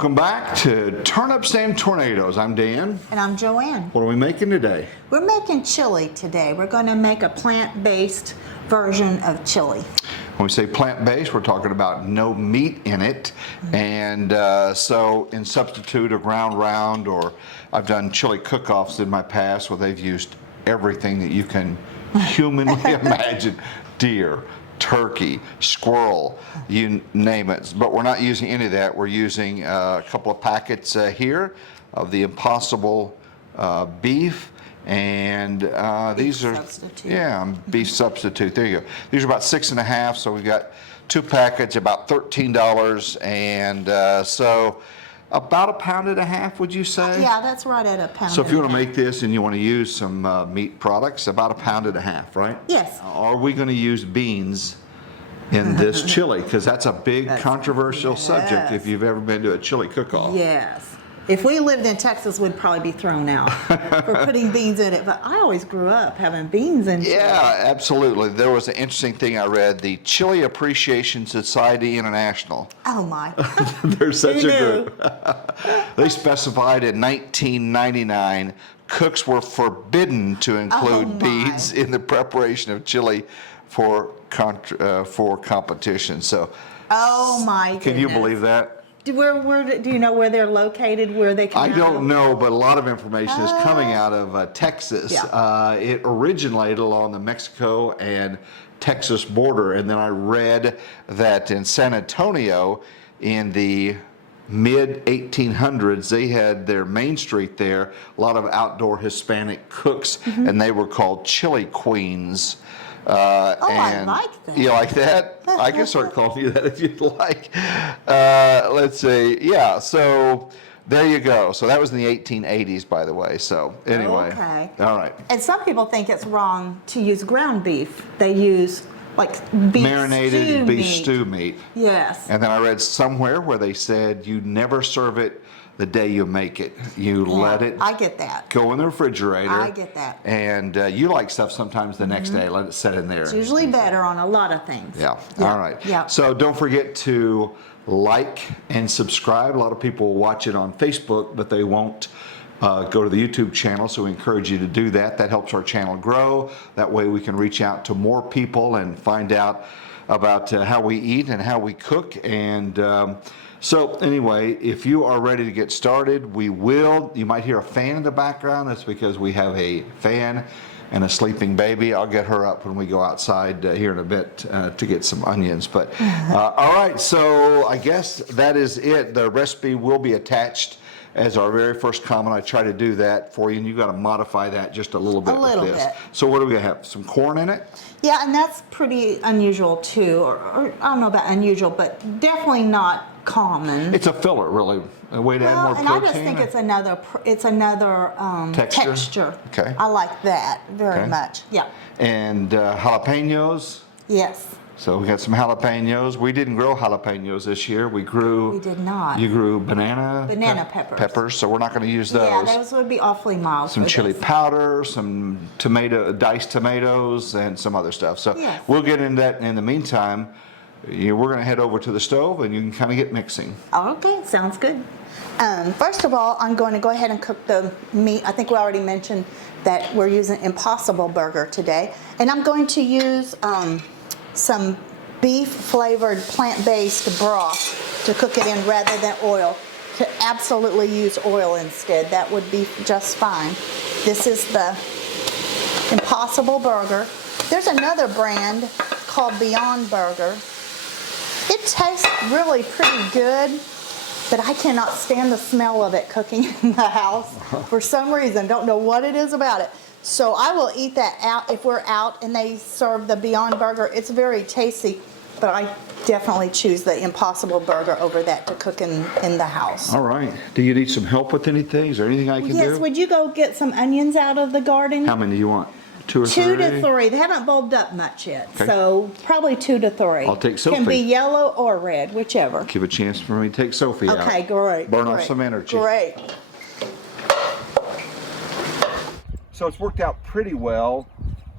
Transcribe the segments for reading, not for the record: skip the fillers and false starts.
Welcome back to Turnips and Tornadoes. I'm Dan. And I'm Joanne. What are we making today? We're making chili today. We're going to make a plant-based version of chili. When we say plant-based, we're talking about no meat in it. And so in substitute of round, or I've done chili cook-offs in my past where they've used everything that you can humanly imagine. Deer, turkey, squirrel, you name it. But we're not using any of that. We're using a couple of packets here of the Impossible beef, and these are beef substitute. There you go. These are about 6.5, so we've got 2 packets, about $13, and so about 1.5 pounds, would you say? Yeah, that's right at 1.5 pounds. So if you want to make this and you want to use some meat products, about 1.5 pounds, right? Yes. Are we going to use beans in this chili? Because that's a big controversial subject if you've ever been to a chili cook-off. Yes. If we lived in Texas, we'd probably be thrown out for putting beans in it. But I always grew up having beans in chili. Yeah, absolutely. There was an interesting thing I read, the Chili Appreciation Society International. Oh my. They're such a group. They specified in 1999 cooks were forbidden to include beans in the preparation of chili for competition. So, oh my goodness. Can you believe that? Do you know where they're located, where they come I don't know, but a lot of information is coming out of Texas. Yeah. It originated along the Mexico and Texas border, and then I read that in San Antonio in the mid-1800s, they had their main street there, a lot of outdoor Hispanic cooks, and they were called chili queens. I like that. You like that? I can start calling you that if you'd like. Let's see. Yeah, so there you go. So that was in the 1880s, by the way. So anyway. Okay. All right. And some people think it's wrong to use ground beef. They use like beef marinated beef stew meat. Yes. And then I read somewhere where they said you never serve it the day you make it. You let it go in the refrigerator. I get that. And you like stuff sometimes the next day, let it sit in there. It's usually better on a lot of things. Yeah. All right. Yeah. So don't forget to like and subscribe. A lot of people watch it on Facebook, but they won't go to the YouTube channel, so we encourage you to do that. That helps our channel grow. That way we can reach out to more people and find out about how we eat and how we cook. And so anyway, if you are ready to get started, you might hear a fan in the background. That's because we have a fan and a sleeping baby. I'll get her up when we go outside here in a bit to get some onions. But all right, so I guess that is it. The recipe will be attached as our very first comment. I try to do that for you, and you've got to modify that just a little bit with this. So what are we going to have? Some corn in it? Yeah, and that's pretty unusual too, or I don't know about unusual, but definitely not common. It's a filler, really. A way to add more protein. And I just think it's another texture. Okay. I like that very much. Yeah. And jalapenos. Yes. So we got some jalapenos. We didn't grow jalapenos this year. We did not. You grew banana peppers. So we're not going to use those. Yeah, those would be awfully mild. Some chili powder, some diced tomatoes, and some other stuff. So we'll get into that. In the meantime, we're going to head over to the stove, and you can kind of get mixing. Okay, sounds good. First of all, I'm going to go ahead and cook the meat. I think we already mentioned that we're using Impossible Burger today, and I'm going to use some beef-flavored plant-based broth to cook it in rather than oil. To absolutely use oil instead, that would be just fine. This is the Impossible Burger. There's another brand called Beyond Burger. It tastes really pretty good, but I cannot stand the smell of it cooking in the house for some reason. Don't know what it is about it. So I will eat that out if we're out and they serve the Beyond Burger. It's very tasty, but I definitely choose the Impossible Burger over that to cook in the house. All right. Do you need some help with anything? Is there anything I can do? Yes, would you go get some onions out of the garden? How many do you want? 2 or 3? 2 to 3. They haven't bulbed up much yet, so probably 2 to 3. I'll take Sophie. Can be yellow or red, whichever. Give a chance for me to take Sophie out. Okay, great. Burn off some energy. Great. So it's worked out pretty well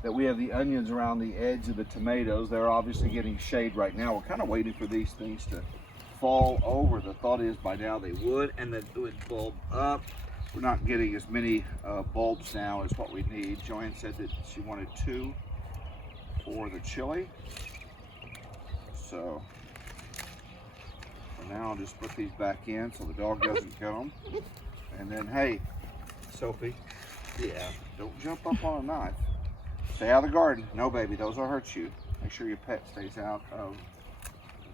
that we have the onions around the edge of the tomatoes. They're obviously getting shade right now. We're kind of waiting for these things to fall over. The thought is by now they would, and that it would bulb up. We're not getting as many bulbs now as what we need. Joanne said that she wanted 2 for the chili. So for now, I'll just put these back in so the dog doesn't get them. And then, hey, Sophie, yeah, don't jump up on a knife. Stay out of the garden. No, baby, those will hurt you. Make sure your pet stays out of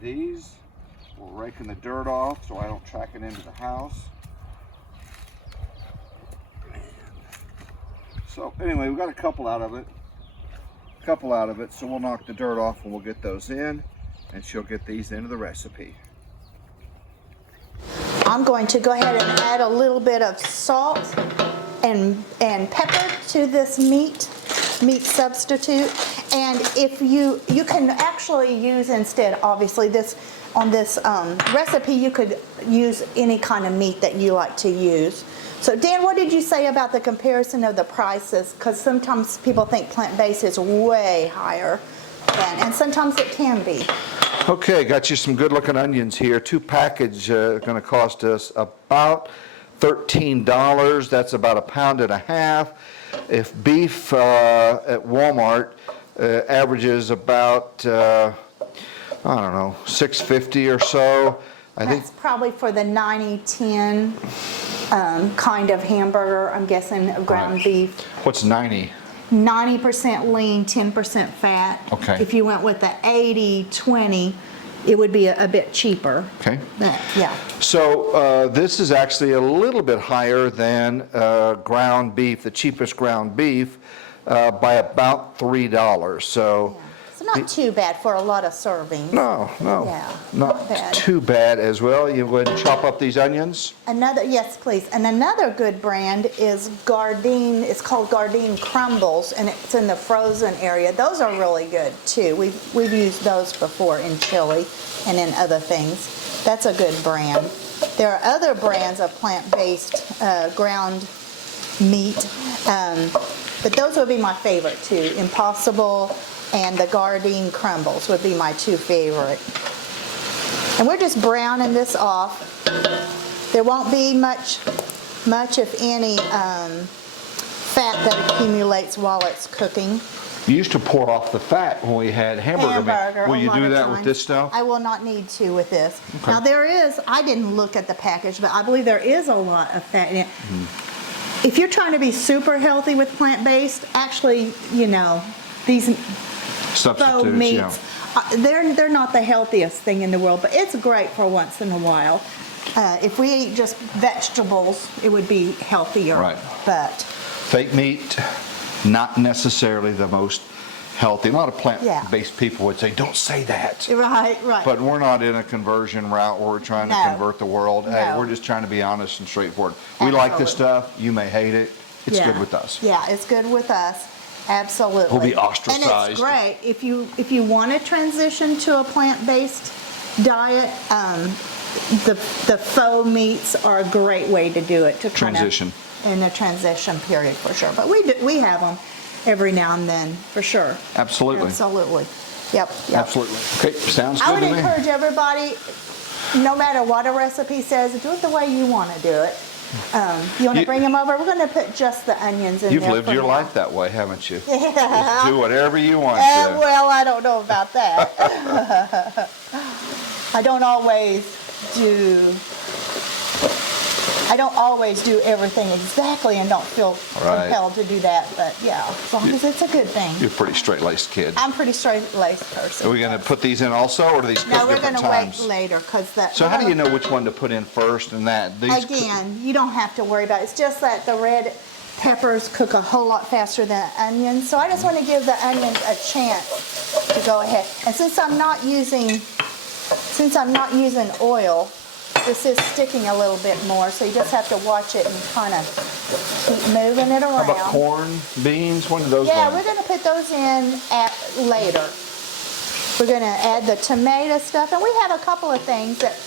these. We're raking the dirt off so I don't track it into the house. So anyway, we got a couple out of it. So we'll knock the dirt off and we'll get those in, and she'll get these into the recipe. I'm going to go ahead and add a little bit of salt and pepper to this meat substitute. And if you can actually use instead, obviously on this recipe, you could use any kind of meat that you like to use. So Dan, what did you say about the comparison of the prices? Because sometimes people think plant-based is way higher and sometimes it can be. Okay, got you some good looking onions here. 2 packages going to cost us about $13. That's about 1.5 pounds. If beef at Walmart averages about, I don't know, $6.50 or so. That's probably for the 90-10 kind of hamburger, I'm guessing, of ground beef. What's 90? 90% lean, 10% fat. Okay. If you went with the 80-20, it would be a bit cheaper. Okay. Yeah. So this is actually a little bit higher than ground beef, the cheapest ground beef, by about $3. So. It's not too bad for a lot of servings. No, Yeah, not bad. too bad as well. You would chop up these onions. Yes, please. And another good brand is Gardein. It's called Gardein Crumbles, and it's in the frozen area. Those are really good too. We've used those before in chili and in other things. That's a good brand. There are other brands of plant-based ground meat, but those would be my favorite too. Impossible and the Gardein Crumbles would be my 2 favorite. And we're just browning this off. There won't be much if any, fat that accumulates while it's cooking. You used to pour off the fat when we had hamburger meat. Will you do that with this stuff? I will not need to with this. Okay. Now there is, I didn't look at the package, but I believe there is a lot of fat in it. If you're trying to be super healthy with plant-based, actually, these faux meats, they're not the healthiest thing in the world, but it's great for once in a while. If we eat just vegetables, it would be healthier. Right. But fake meat, not necessarily the most healthy. A lot of plant-based people would say, don't say that. Right. But we're not in a conversion route where we're trying to convert the world. No. Hey, we're just trying to be honest and straightforward. We like this stuff. You may hate it. It's good with us. Yeah, it's good with us. Absolutely. We'll be ostracized. And it's great if you want to transition to a plant-based diet. The faux meats are a great way to do it, to transition in the transition period for sure. But we have them every now and then for sure. Absolutely. Yep. Absolutely. Okay, sounds good I would to me. encourage everybody, no matter what a recipe says, do it the way you want to do it. You want to bring them over? We're going to put just the onions in there. You've lived your life that way, haven't you? Yeah. Just do whatever you want to. Well, I don't know about that. I don't always do everything exactly and don't feel compelled to do that, but yeah, as long as it's a good thing. You're a pretty straight-laced kid. I'm a pretty straight-laced person. Are we going to put these in also, or do these cook No, we're different going to times? wait later because that. So how do you know which one to put in first and that? Again, you don't have to worry about it. It's just that the red peppers cook a whole lot faster than onions, so I just want to give the onions a chance to go ahead. And since I'm not using oil, this is sticking a little bit more, so you just have to watch it and kind of keep moving it around. How about corn, beans? When do those go in? We're going to put those in later. We're going to add the tomato stuff, and we have a couple of things that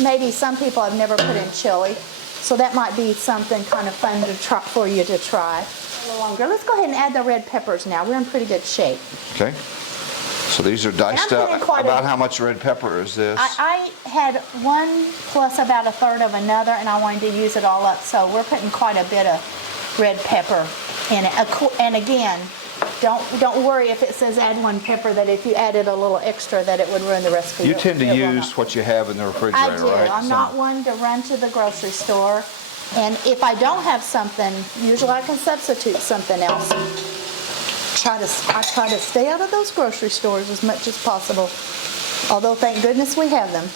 maybe some people have never put in chili, so that might be something kind of fun to try for you to try. A little longer. Let's go ahead and add the red peppers now. We're in pretty good shape. Okay. So these are diced And I'm up. putting quite About a- how much red pepper is this? I had one plus about a third of another, and I wanted to use it all up, so we're putting quite a bit of red pepper in it. And again, don't worry if it says add one pepper, that if you added a little extra that it would ruin the recipe. You tend to It will use not. what you have in the refrigerator, I do. right? I'm not one to run to the grocery store, and if I don't have something, usually I can substitute something else. I try to stay out of those grocery stores as much as possible, although thank goodness we have them.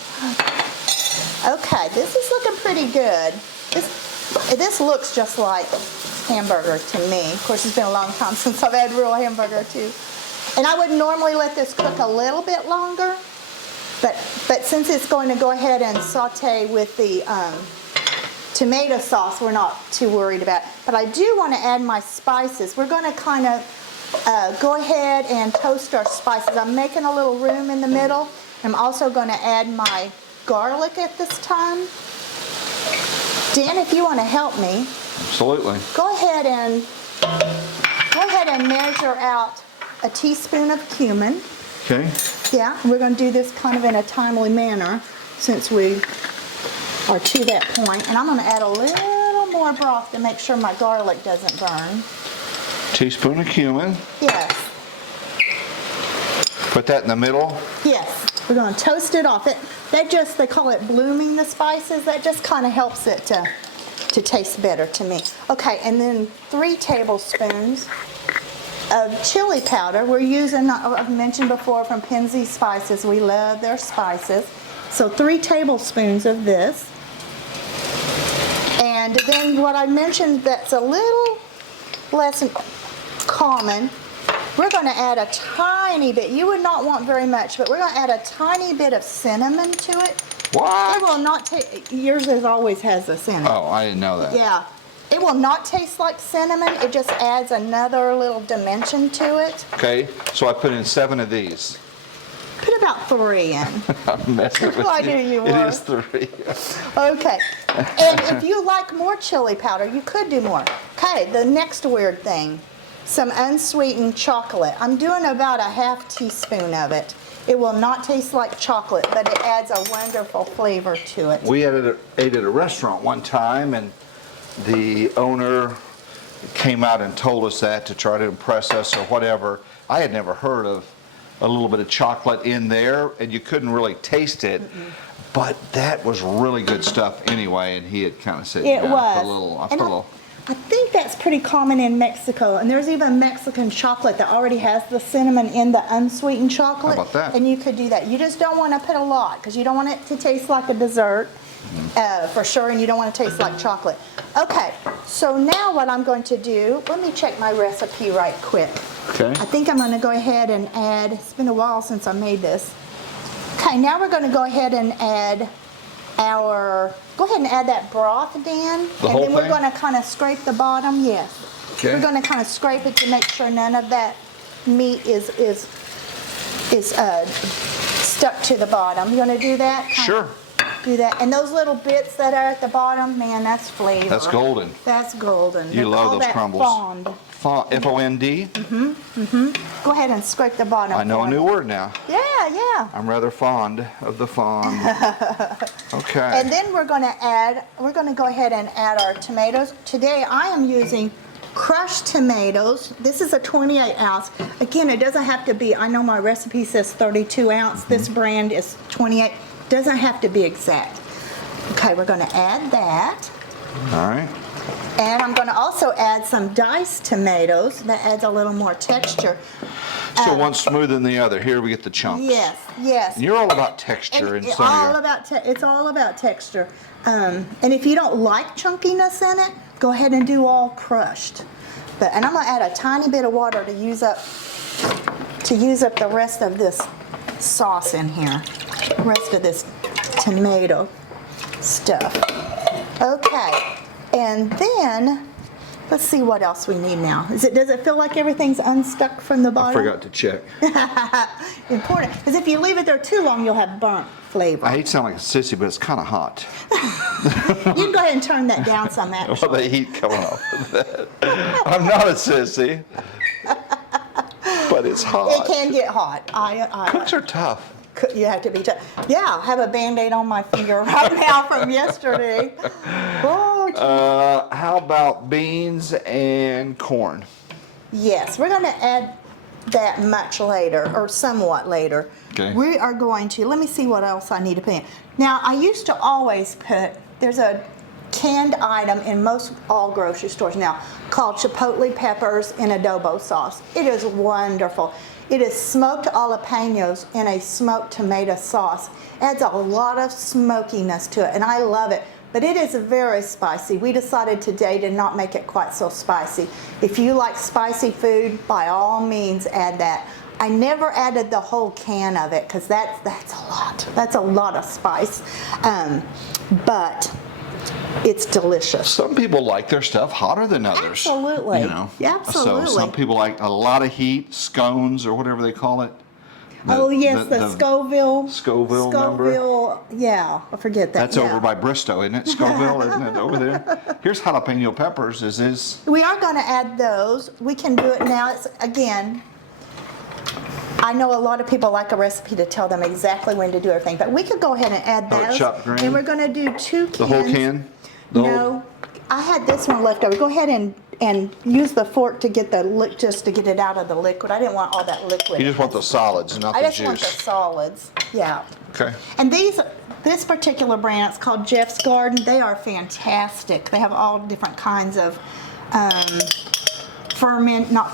Okay, this is looking pretty good. This looks just like hamburger to me. Of course, it's been a long time since I've had real hamburger too. And I would normally let this cook a little bit longer, but since it's going to go ahead and saute with the tomato sauce, we're not too worried about it. But I do want to add my spices. We're going to kind of go ahead and toast our spices. I'm making a little room in the middle. I'm also going to add my garlic at this time. Dan, if you want to help me, Absolutely. go ahead and measure out a teaspoon of cumin. Okay. Yeah, we're going to do this kind of in a timely manner since we are to that point. And I'm going to add a little more broth to make sure my garlic doesn't burn. Teaspoon of cumin. Yes. Put that in the middle. Yes. We're going to toast it off. They call it blooming the spices. That just kind of helps it to taste better to me. Okay, and then 3 tablespoons of chili powder. We're using, I've mentioned before, from Penzi Spices. We love their spices. So 3 tablespoons of this. And then what I mentioned that's a little less common, we're going to add a tiny bit. You would not want very much, but we're going to add a tiny bit of cinnamon to it. What? It will not taste, yours always has the cinnamon. Oh, I didn't know that. Yeah. It will not taste like cinnamon. It just adds another little dimension to it. Okay, so I put in 7 of these. Put about 3 in. I'm messing with I you. knew you It were. is 3. Okay. And if you like more chili powder, you could do more. Okay, the next weird thing. Some unsweetened chocolate. I'm doing about a half teaspoon of it. It will not taste like chocolate, but it adds a wonderful flavor to it. We ate at a restaurant one time, and the owner came out and told us that to try to impress us or whatever. I had never heard of a little bit of chocolate in there, and you couldn't really taste it. But that was really good stuff anyway, and he had kind of said, It yeah, was. I put a little. I think that's pretty common in Mexico, and there's even Mexican chocolate that already has the cinnamon in the unsweetened chocolate. How about that? And you could do that. You just don't want to put a lot because you don't want it to taste like a dessert, for sure, and you don't want to taste like chocolate. Okay, so now what I'm going to do, let me check my recipe right quick. Okay. I think I'm going to go ahead and add, it's been a while since I made this. Okay, now we're going to go ahead and add go ahead and add that broth, Dan. The whole and then we're thing? going to kind of scrape the bottom, yes. Okay. We're going to kind of scrape it to make sure none of that meat is stuck to the bottom. You want to do that? Sure. Do that. And those little bits that are at the bottom, man, that's flavor. That's golden. That's golden. You They love call those that crumbles. Fond. F-O-N-D? Go ahead and scrape the bottom. I know for a me. new word now. Yeah. I'm rather fond of the fond. Okay. And then we're going to go ahead and add our tomatoes. Today I am using crushed tomatoes. This is a 28 ounce. Again, it doesn't have to be, I know my recipe says 32 ounce. This brand is 28. Doesn't have to be exact. Okay, we're going to add that. All right. And I'm going to also add some diced tomatoes. That adds a little more texture. So one's smoother than the other. Here we get the chunks. Yes. And you're all about texture in It's some all of your... about it's all about texture. And if you don't like chunkiness in it, go ahead and do all crushed. And I'm gonna add a tiny bit of water to use up the rest of this sauce in here. The rest of this tomato stuff. Okay, and then let's see what else we need now. Does it feel like everything's unstuck from the I bottom? forgot to check. Important, because if you leave it there too long, you'll have burnt flavor. I hate to sound like a sissy, but it's kind of hot. You can go ahead and turn that down some, actually. Well, the heat coming off of that. I'm not a sissy. But it's hot. It can get hot. Cooks are tough. You have to be tough. Yeah, I have a Band-Aid on my finger right now from yesterday. Oh, How about beans and corn? yes, we're going to add that much later, or somewhat later. Okay. We are going to, let me see what else I need to put in. Now, I used to always put, there's a canned item in most all grocery stores now called chipotle peppers in adobo sauce. It is wonderful. It is smoked jalapenos in a smoked tomato sauce. Adds a lot of smokiness to it, and I love it. But it is very spicy. We decided today to not make it quite so spicy. If you like spicy food, by all means add that. I never added the whole can of it because that's a lot. That's a lot of spice. But it's delicious. Some people like their stuff hotter than others. Absolutely. You know. Yeah, absolutely. So some people like a lot of heat, scones or whatever they call it. Oh yes, the Scoville. Scoville number. Yeah, I forget that. That's over by Bristow, isn't it? Scoville, isn't it over there? Here's jalapeno peppers. Is this? We are going to add those. We can do it now. It's again. I know a lot of people like a recipe to tell them exactly when to do everything, but we could go ahead and add those. Chopped green. And we're going to do 2 cans. The whole can? No, I had this one left over. Go ahead and use the fork to get just to get it out of the liquid. I didn't want all that liquid. You just want the solids, not I the just juice. want the solids. Yeah. Okay. And this particular brand, it's called Jeff's Garden. They are fantastic. They have all different kinds of not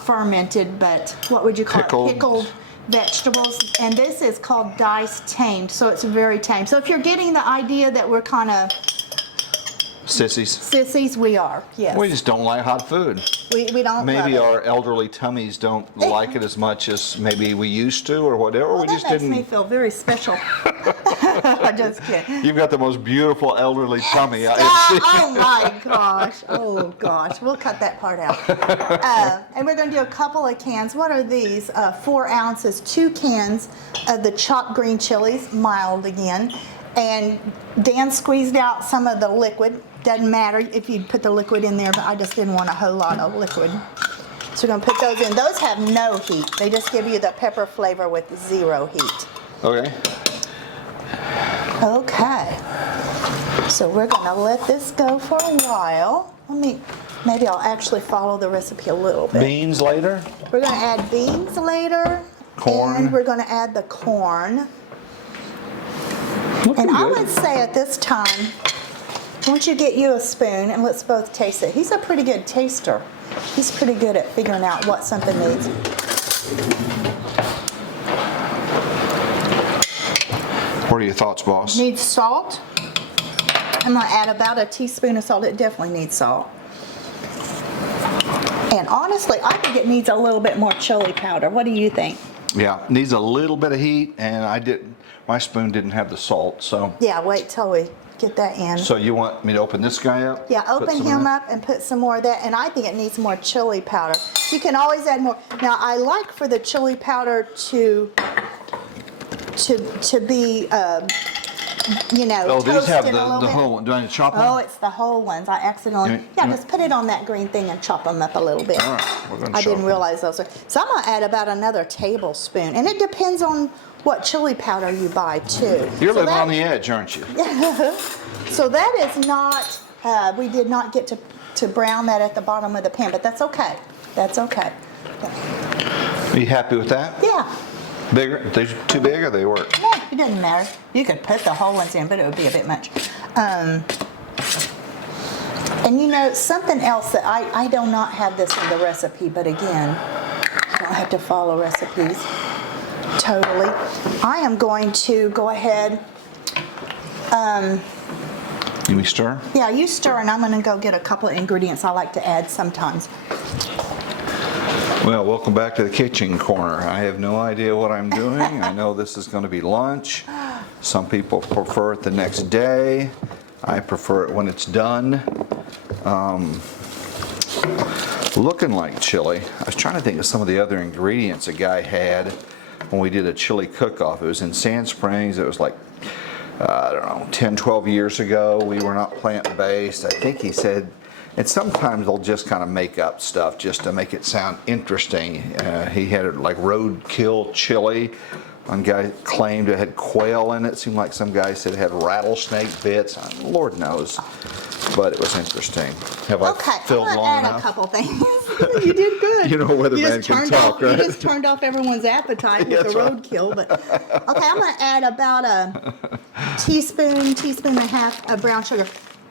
fermented, but what would you call it? Pickled vegetables. And this is called diced tamed, so it's very tame. So if you're getting the idea that we're kind of sissies, we are. Yes. We just don't like hot food. We don't. Maybe love our elderly tummies don't like it as much as maybe we used to, or whatever. Well, we just that makes didn't. me feel very special. I just kidding. You've got the most beautiful elderly tummy I've seen. Oh my gosh. Oh gosh. We'll cut that part out. And we're going to do a couple of cans. What are these? 4 ounces, 2 cans of the chopped green chilies, mild again. And Dan squeezed out some of the liquid. Doesn't matter if you put the liquid in there, but I just didn't want a whole lot of liquid. So we're going to put those in. Those have no heat. They just give you the pepper flavor with 0 heat. Okay. Okay. So we're going to let this go for a while. Maybe I'll actually follow the recipe a little bit. Beans later? We're going to add beans later. Corn. And we're going to add the corn. Looking And I good. would say at this time, why don't you get you a spoon and let's both taste it. He's a pretty good taster. He's pretty good at figuring out what something needs. What are your thoughts, boss? Needs salt. I'm going to add about a teaspoon of salt. It definitely needs salt. And honestly, I think it needs a little bit more chili powder. What do you think? Yeah, needs a little bit of heat, and my spoon didn't have the salt, so. Yeah, wait till we get that in. So you want me to open this guy up? Yeah, Put open some him in? up and put some more of that. And I think it needs more chili powder. You can always add more. Now, I like for the chili powder to be, Oh, these have toasted a little the bit. whole one. Do I need to chop them? Oh, it's the whole ones. I accidentally, just put it on that green thing and chop them up a little bit. All right, we're gonna I chop didn't them. realize those. So I'm going to add about another tablespoon. And it depends on what chili powder you buy, too. You're So living that- on the edge, aren't you? So that is not, we did not get to brown that at the bottom of the pan, but that's okay. That's okay. Are you happy with that? Yeah. Bigger? If they're too big or they work? No, it doesn't matter. You could put the whole ones in, but it would be a bit much. And something else that I do not have this in the recipe, but again, I don't have to follow recipes totally. I am going to go ahead. You stir? Yeah, you stir, and I'm going to go get a couple of ingredients I like to add sometimes. Well, welcome back to the kitchen corner. I have no idea what I'm doing. I know this is going to be lunch. Some people prefer it the next day. I prefer it when it's done. Looking like chili. I was trying to think of some of the other ingredients a guy had when we did a chili cook-off. It was in Sand Springs. It was like, I don't know, 10, 12 years ago. We were not plant-based. I think he said And sometimes they'll just kind of make up stuff just to make it sound interesting. He had like roadkill chili. One guy claimed it had quail in it. Seemed like some guy said it had rattlesnake bits. Lord knows, but it was interesting. Have I filled I'm long gonna add enough? a couple things. You did good. You know, weatherman can talk, right? You just turned off everyone's appetite with the roadkill. But okay, I'm gonna add about a teaspoon and a half of brown sugar.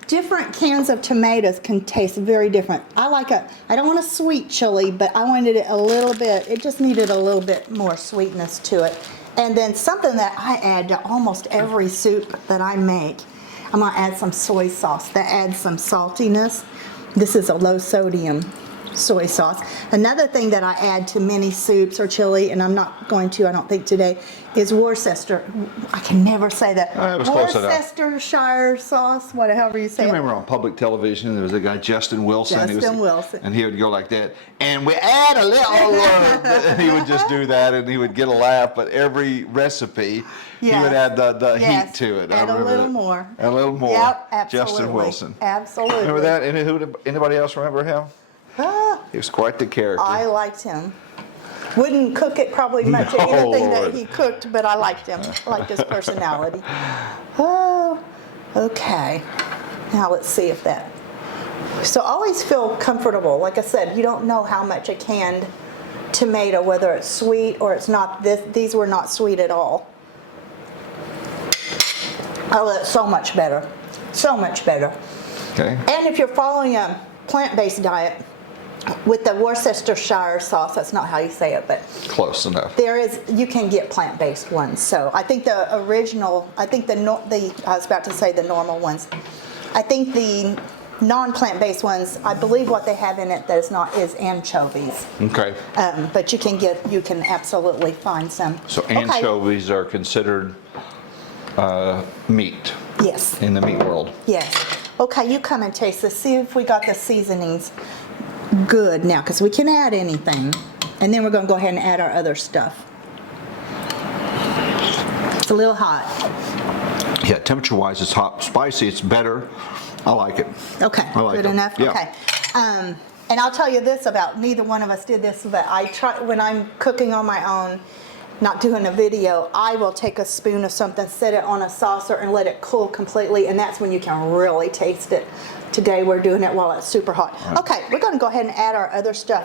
Different cans of tomatoes can taste very different. I don't want a sweet chili, but I wanted it a little bit, it just needed a little bit more sweetness to it. And then something that I add to almost every soup that I make, I'm gonna add some soy sauce. That adds some saltiness. This is a low sodium soy sauce. Another thing that I add to many soups or chili, and I'm not going to, I don't think today, is Worcester. I can never say that. It was close enough. Worcestershire sauce, whatever you say. You remember on public television, there was a guy, Justin Wilson. Wilson. And he would go like that. And we add a little, and he would just do that, and he would get a laugh. But every recipe, he would add the heat to it. Add a little more. A little more. Yep, absolutely. Justin Wilson. Absolutely. Remember that? Anybody else remember him? He was quite the character. I liked him. Wouldn't cook it probably much of anything that he cooked, but I liked him. I liked his personality. Oh, okay. Now let's see if that. So always feel comfortable. Like I said, you don't know how much a canned tomato, whether it's sweet or it's not. These were not sweet at all. Oh, that's so much better. So much better. Okay. And if you're following a plant-based diet, with the Worcestershire sauce, that's not how you say it, but Close enough. you can get plant-based ones. So I think the original, I was about to say the normal ones. I think the non-plant-based ones, I believe what they have in it that is anchovies. Okay. But you can absolutely find some. So anchovies are considered meat. Yes. In the meat world. Yes. Okay, you come and taste this. See if we got the seasonings good now, because we can add anything. And then we're going to go ahead and add our other stuff. It's a little hot. Yeah, temperature-wise, it's hot. Spicy, it's better. I like it. Okay, I like good it. enough? Yeah. Okay. And I'll tell you this about, neither one of us did this, but I try, when I'm cooking on my own, not doing a video, I will take a spoon of something, set it on a saucer, and let it cool completely, and that's when you can really taste it. Today we're doing it while it's super hot. Right. Okay, we're going to go ahead and add our other stuff.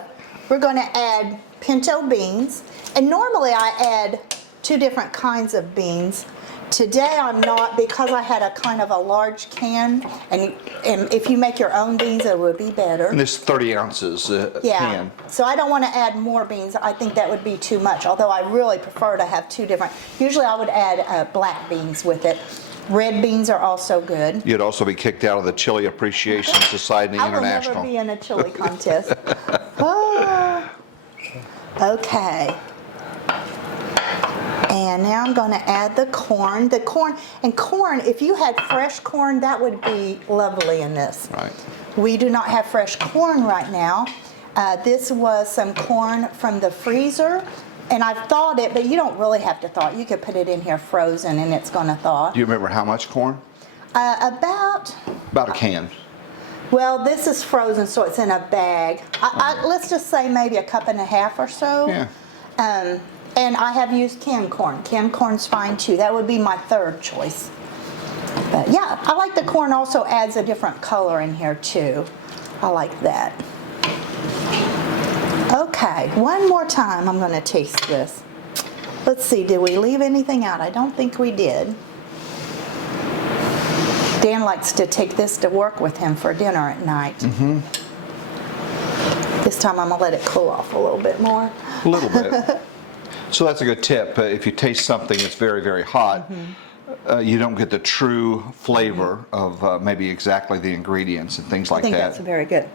We're going to add pinto beans, and normally I add 2 different kinds of beans. Today I'm not, because I had a kind of a large can, and if you make your own beans it would be better. And this 30 ounces can. So I don't want to add more beans. I think that would be too much, although I really prefer to have 2 different. Usually I would add black beans with it. Red beans are also good. You'd also be kicked out of the Chili Appreciation Society International. I will never be in a chili contest. Oh. Okay. And now I'm going to add the corn. And corn, if you had fresh corn, that would be lovely in this. Right. We do not have fresh corn right now. This was some corn from the freezer. And I've thawed it, but you don't really have to thaw it. You could put it in here frozen and it's going to thaw. Do you remember how much corn? About a can. Well, this is frozen, so it's in a bag. Let's just say maybe 1.5 cups or so. Yeah. And I have used canned corn. Canned corn's fine too. That would be my 3rd choice. But yeah, I like the corn also adds a different color in here too. I like that. Okay, one more time I'm going to taste this. Let's see, did we leave anything out? I don't think we did. Dan likes to take this to work with him for dinner at night. Mm-hmm. This time I'm going to let it cool off a little bit more. A little bit. So that's a good tip. If you taste something that's very, very hot, you don't get the true flavor of maybe exactly the ingredients and things like that. I think that's very good.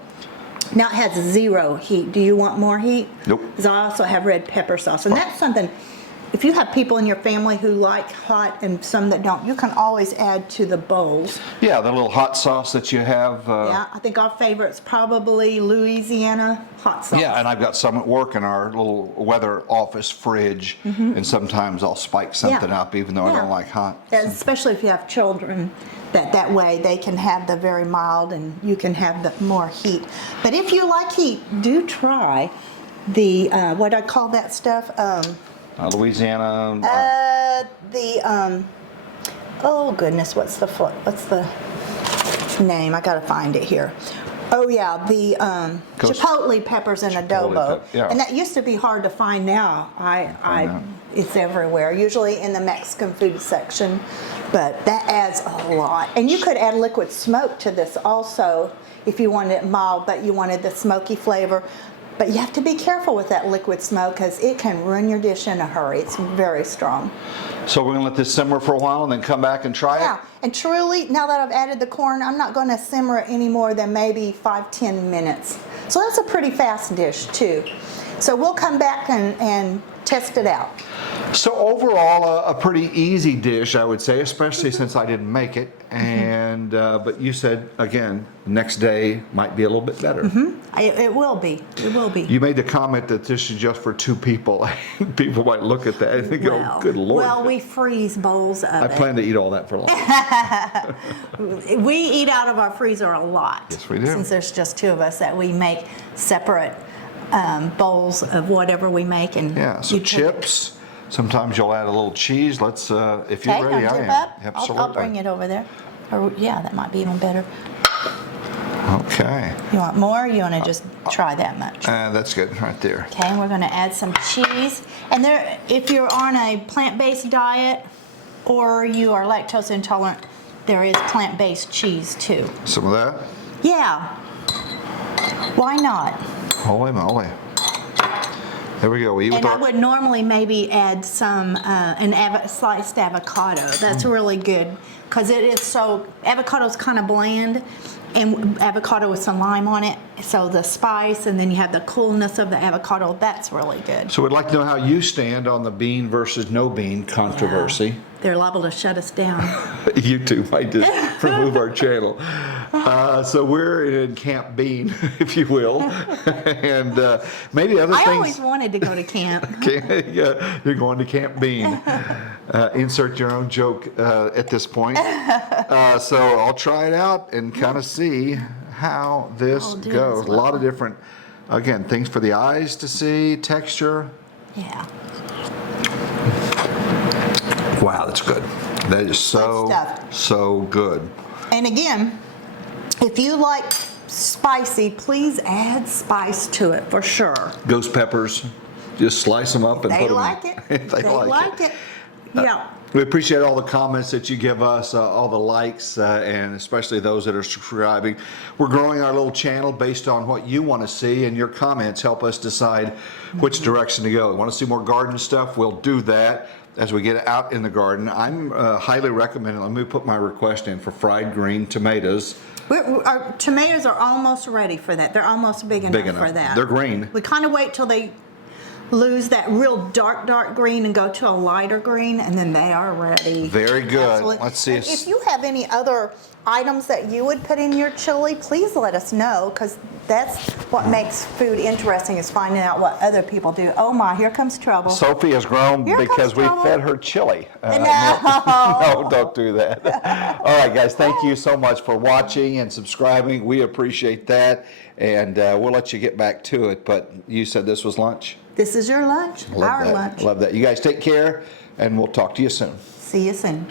Now it has 0 heat. Do you want more heat? Nope. Because I also have red pepper sauce. And that's something if you have people in your family who like hot and some that don't, you can always add to the bowls. Yeah, the little hot sauce that you have. Yeah, I think our favorite's probably Louisiana hot sauce. Yeah, and I've got some at work in our little weather office fridge, and sometimes I'll spike something up even though I don't like hot. Yeah, especially if you have children, that way they can have the very mild and you can have the more heat. But if you like heat, do try the, what I call that stuff? Louisiana. Oh goodness, what's the name? I gotta find it here. Oh yeah, the chipotle peppers in adobo. Yeah. And that used to be hard to find now. It's everywhere, usually in the Mexican food section, but that adds a lot. And you could add liquid smoke to this also if you wanted it mild, but you wanted the smoky flavor. But you have to be careful with that liquid smoke because it can ruin your dish in a hurry. It's very strong. So we're going to let this simmer for a while and then come back and try it? Yeah, and truly, now that I've added the corn, I'm not going to simmer it any more than maybe 5-10 minutes. So that's a pretty fast dish too. So we'll come back and test it out. So overall, a pretty easy dish, I would say, especially since I didn't make it. And but you said again, next day might be a little bit better. It will be. It will be. You made the comment that this is just for 2 people. People might look at that and think, "Oh, good Lord!" Well, we freeze bowls of I it. plan to eat all that for lunch. We eat out of our freezer a lot. Yes, we do. Since there's just 2 of us, that we make separate bowls of whatever we make, and Yeah. So chips. Sometimes you'll add a little cheese. Let's, if you're ready, I am. Absolutely. I'll bring it over there. Or, yeah, that might be even better. Okay. You want more, or you want to just try that much? That's good, right there. Okay, and we're going to add some cheese. And there, if you're on a plant-based diet or you are lactose intolerant, there is plant-based cheese too. Some of that. Yeah. Why not? Holy moly. There we go. We eat with And I would normally maybe add some sliced avocado. That's really good because it is so, avocado's kind of bland, and avocado with some lime on it. So the spice, and then you have the coolness of the avocado. That's really good. So we'd like to know how you stand on the bean versus no bean controversy. They're liable to shut us down. YouTube might just remove our channel. So we're in Camp Bean, if you will, and maybe other things. I always wanted to go to camp. Yeah, you're going to Camp Bean. Insert your own joke at this point. So I'll try it out and kind of see how this goes. A lot of different, again, things for the eyes to see, texture. Yeah. Wow, that's good. That is so good. And again, if you like spicy, please add spice to it for sure. Ghost peppers, just slice them up and They put them like in. it. They like it. Yeah. We appreciate all the comments that you give us, all the likes, and especially those that are subscribing. We're growing our little channel based on what you want to see, and your comments help us decide which direction to go. Want to see more garden stuff? We'll do that as we get out in the garden. I'm highly recommending, let me put my request in for fried green tomatoes. Our tomatoes are almost ready for that. They're almost big enough for that. They're green. We kind of wait till they lose that real dark green and go to a lighter green, and then they are ready. Very good. Absolutely. Let's see. And if you have any other items that you would put in your chili, please let us know, because that's what makes food interesting, is finding out what other people do. Oh my, here comes trouble. Sophie has grown because we fed her chili. No, don't do that. All right, guys, thank you so much for watching and subscribing. We appreciate that, and we'll let you get back to it. But you said this was lunch? This is your lunch, our lunch. Love that. You guys take care, and we'll talk to you soon. See you soon.